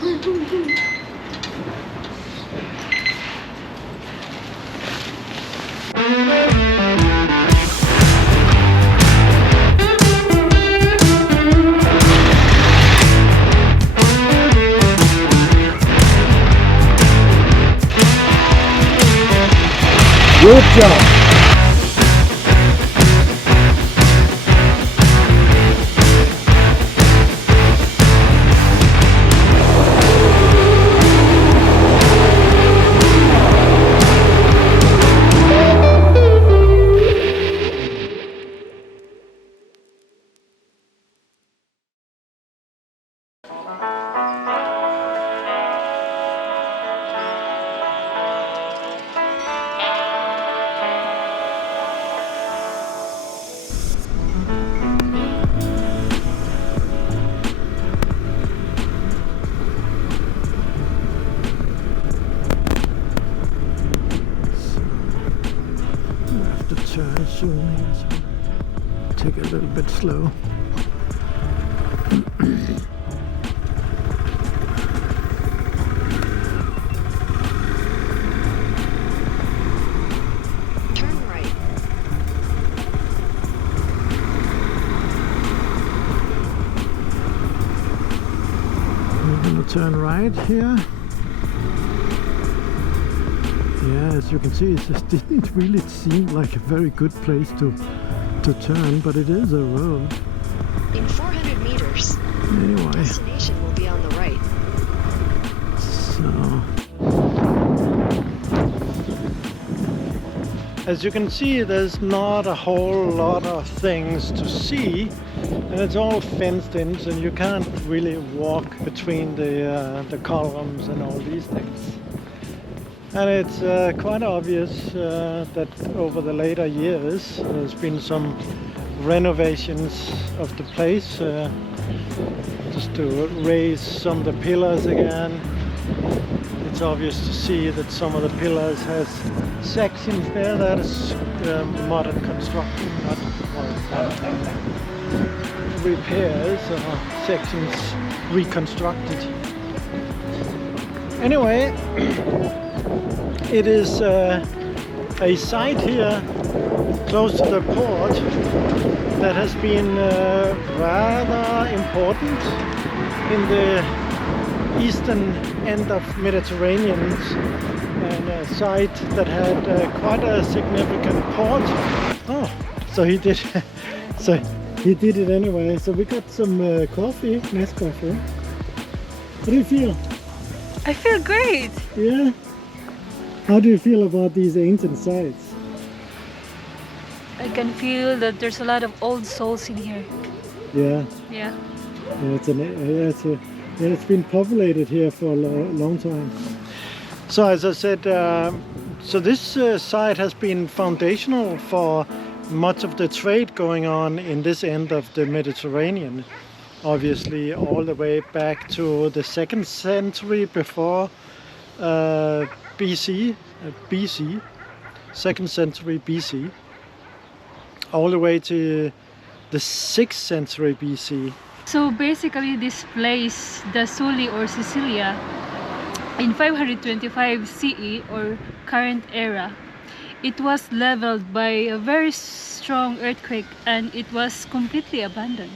Good job! Turn soon here, so take it a little bit slow. Turn right. We're gonna turn right here. Yeah, as you can see, it just didn't really seem like a very good place to turn, but it is a road. In 400 meters, Anyway, destination will be on the right. so as you can see, there's not a whole lot of things to see, and it's all fenced in, so you can't really walk between the columns and all these things. And it's quite obvious that over the later years there's been some renovations of the place, just to raise some of the pillars again. It's obvious to see that some of the pillars has sections there that is modern construction, not repairs or sections reconstructed. Anyway, it is a site here close to the port that has been rather important in the eastern end of Mediterranean, and a site that had quite a significant port. Oh, so he did so he did it anyway. So we got some coffee, nice coffee. How do you feel? I feel great. Yeah? How do you feel about these ancient sites? I can feel that there's a lot of old souls in here. Yeah. Yeah. It's been populated here for a long time. So as I said, so this site has been foundational for much of the trade going on in this end of the Mediterranean. Obviously all the way back to the 2nd century before BC, 2nd century BC, all the way to the 6th century BC. So basically this place, the Soli or Sicilia, in 525 CE or current era, it was leveled by a very strong earthquake and it was completely abandoned.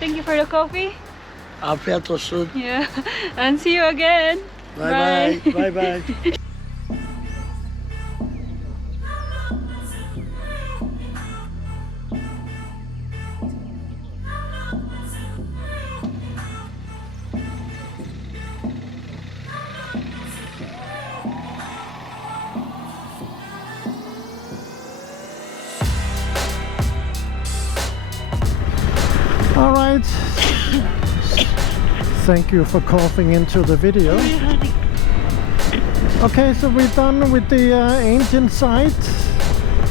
Thank you for the coffee. Yeah, and see you again. Bye bye. Bye bye. Alright. Thank you for coughing into the video. Okay, so we're done with the ancient site.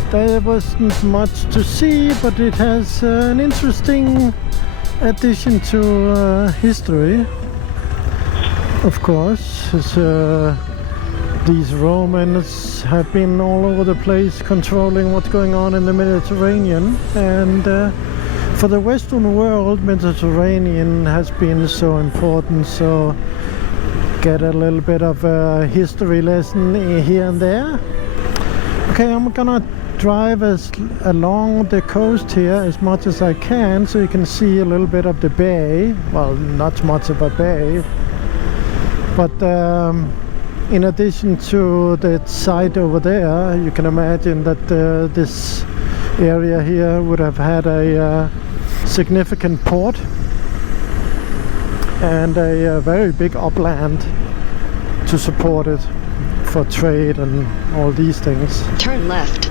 There wasn't much to see, but it has an interesting addition to history. Of course, these Romans have been all over the place controlling what's going on in the Mediterranean, and for the Western world, Mediterranean has been so important, so get a little bit of a history lesson here and there. Okay, I'm gonna drive along the coast here as much as I can, so you can see a little bit of the bay. Well, not much of a bay, but in addition to the site over there, you can imagine that this area here would have had a significant port and a very big upland to support it for trade and all these things. Turn left.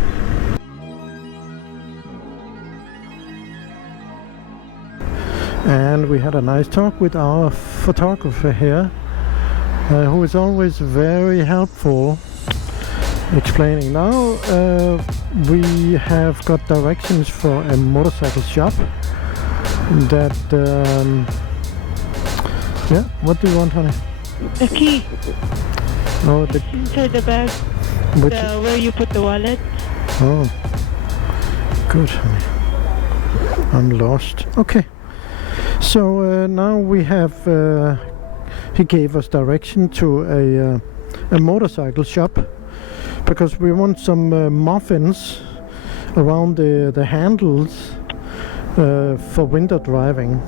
And we had a nice talk with our photographer here, who is always very helpful explaining. Now we have got directions for a motorcycle shop that yeah, what do you want, honey? The key. Oh, the Inside the bag. Where you put the wallet. Oh, good, honey. I'm lost. Okay, so now we have he gave us direction to a motorcycle shop, because we want some muffins around the handles for winter driving.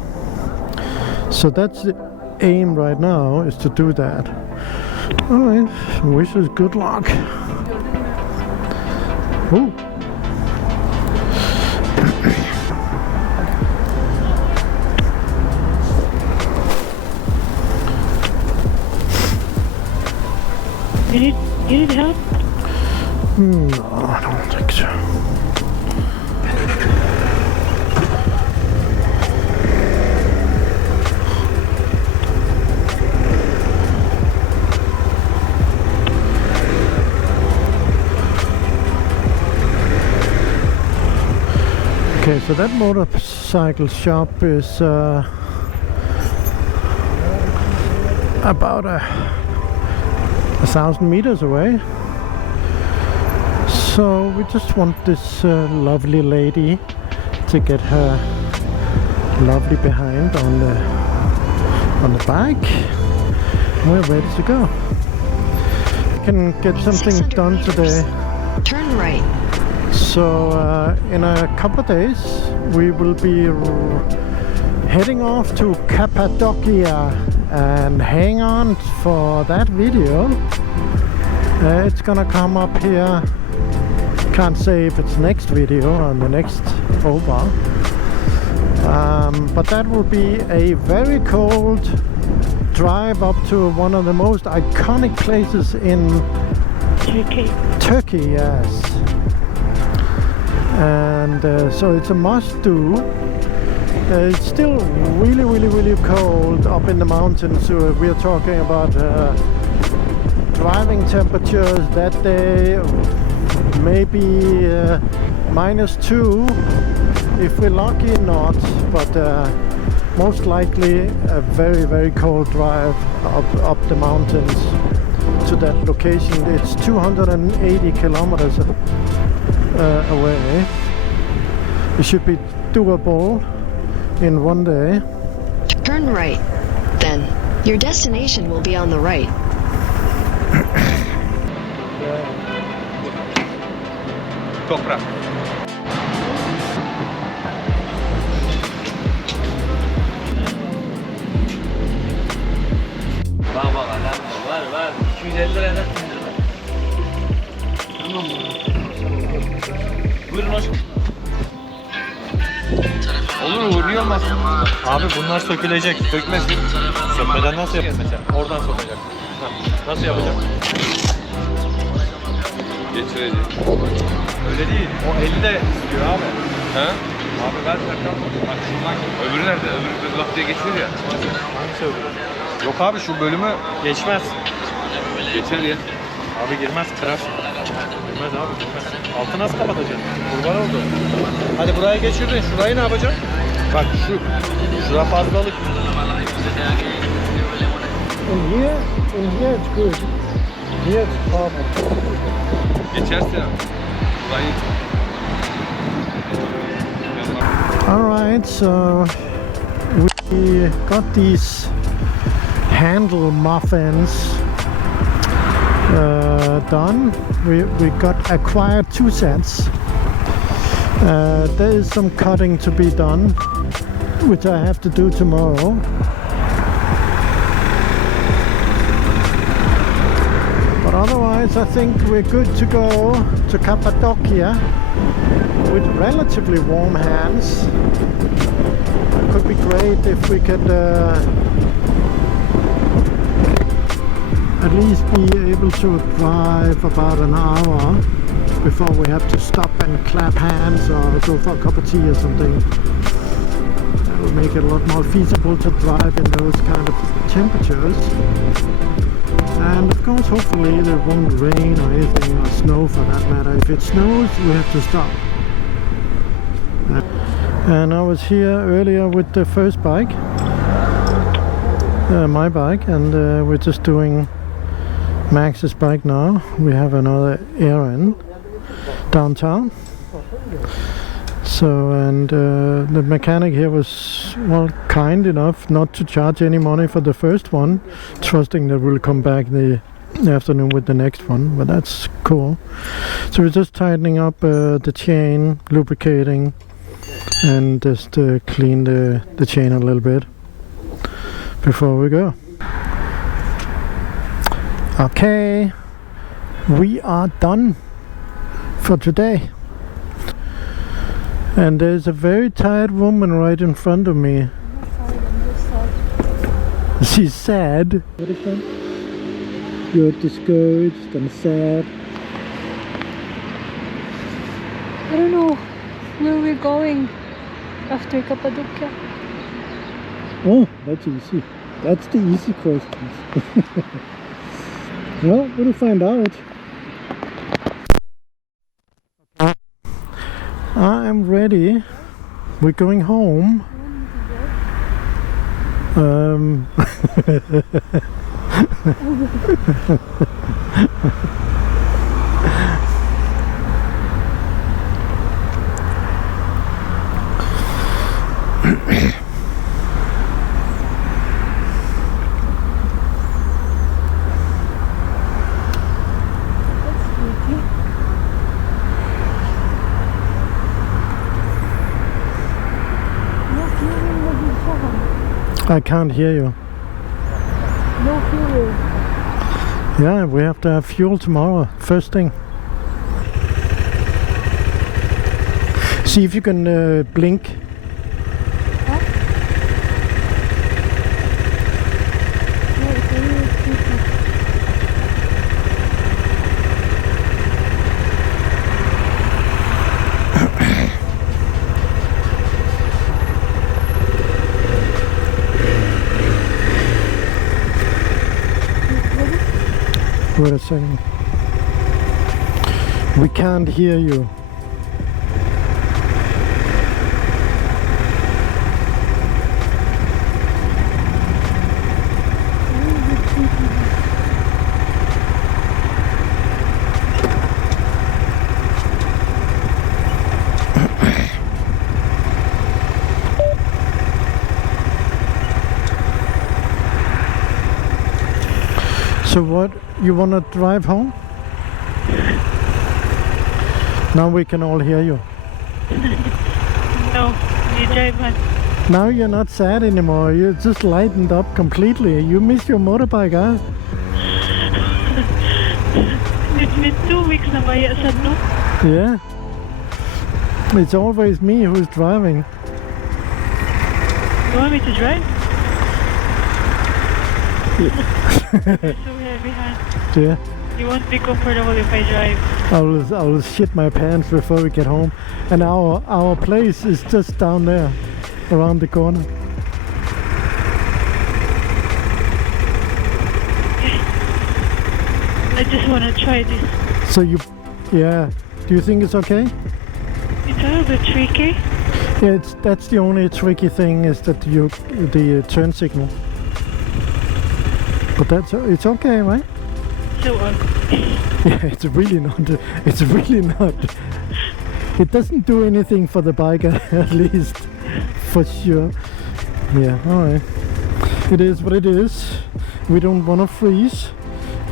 So that's the aim right now, is to do that. Alright, wish us good luck. Ooh. You need help? No, I don't think so. Okay, so that motorcycle shop is about 1,000 meters away. So we just want this lovely lady to get her lovely behind on the bike. We're ready to go. We can get something 600 done meters. today. Turn right. So in a couple of days we will be heading off to Kapadokya, and hang on for that video. It's gonna come up here. Can't say if it's next video on the next over, but that will be a very cold drive up to one of the most iconic places in Turkey, yes. And so it's a must-do. It's still really cold up in the mountains. So we're talking about driving temperatures that day, maybe -2 if we're lucky, not, but most likely a very cold drive up the mountains to that location. It's 280 kilometers away. It should be doable in one day. Turn right. Then, your destination will be on the right. Toprak. Bak var. 250 liraya da sindirme. Tamam mı? Buyurun hoş. Olur mu? Niye olmaz? Abi bunlar sökülecek. Sökmesin. Sökmeden nasıl yapayım mesela? Oradan sokacak. Nasıl yapacağım? Geçirecek. Öyle değil. O 50 de istiyor abi. He? Abi ver sakal. Bak şundan öbürü nerede? Öbürü laf diye geçiyor ya. Hangisi öbürü? Yok abi şu bölümü geçmez. Geçer ya. Abi girmez kırar. Girmez abi girmez. Altı nasıl kapatacaksın? Kurban oldu. Hadi buraya geçirdin. Şurayı ne yapacaksın? Bak şu. Şura fazlalık. In here it's good. Here it's problem. Geçerse ya. Burayı... Alright, so we got these handle muffins done. We got acquired 2 sets. There is some cutting to be done, which I have to do tomorrow. But otherwise I think we're good to go to Kapadokya with relatively warm hands. It could be great if we could at least be able to drive about an hour before we have to stop and clap hands or go for a cup of tea or something. That will make it a lot more feasible to drive in those kind of temperatures. And of course, hopefully there won't rain or anything, or snow for that matter. If it snows, we have to stop. And I was here earlier with the first bike, my bike, and we're just doing Max's bike now. We have another errand downtown. So, and the mechanic here was, well, kind enough not to charge any money for the first one, trusting that we'll come back the afternoon with the next one, but that's cool. So we're just tightening up the chain, lubricating, and just clean the chain a little bit before we go. Okay, we are done for today. And there's a very tired woman right in front of me. She's sad. What is that? You're discouraged and sad. I don't know where we're going after Kapadokya. Oh, that's easy. That's the easy questions. Well, we'll find out. I'm ready. We're going home. I can't hear you. No fuel. Yeah, we have to have fuel tomorrow, first thing. See if you can blink. Huh? Wait a second. We can't hear you. So what, you want to drive home? Now we can all hear you. No, you drive on. Now you're not sad anymore, you're just lightened up completely. You miss your motorbike, huh? It's been 2 weeks na ba ya sad, no? Yeah. It's always me who's driving. You want me to drive? Yeah. It's so heavy, huh? Yeah. You won't be comfortable if I drive. I will shit my pants before we get home. And our place is just down there, around the corner. I just want to try this. So yeah. Do you think it's okay? It's a little bit tricky. Yeah, that's the only tricky thing is that the turn signal. But it's okay, right? So Yeah, it's really not. It's really not. It doesn't do anything for the biker, at least, for sure. Yeah, all right. It is what it is. We don't want to freeze.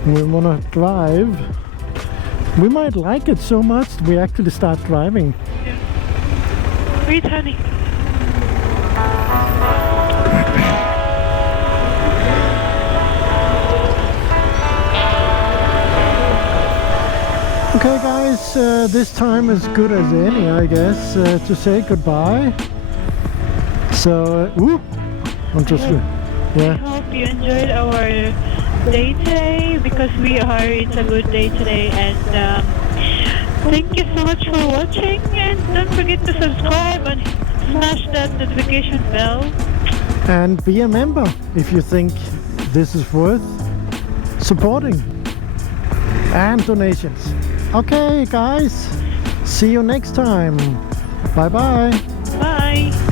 We want to drive. We might like it so much we actually start driving. wait, honey. Okay guys, this time is good as any, I guess, to say goodbye. So, I'm just, I yeah. hope you enjoyed our day today, because it's a good day today, and thank you so much for watching, and don't forget to subscribe and smash that notification bell. And be a member if you think this is worth supporting. And donations. Okay guys, see you next time. Bye bye. Bye.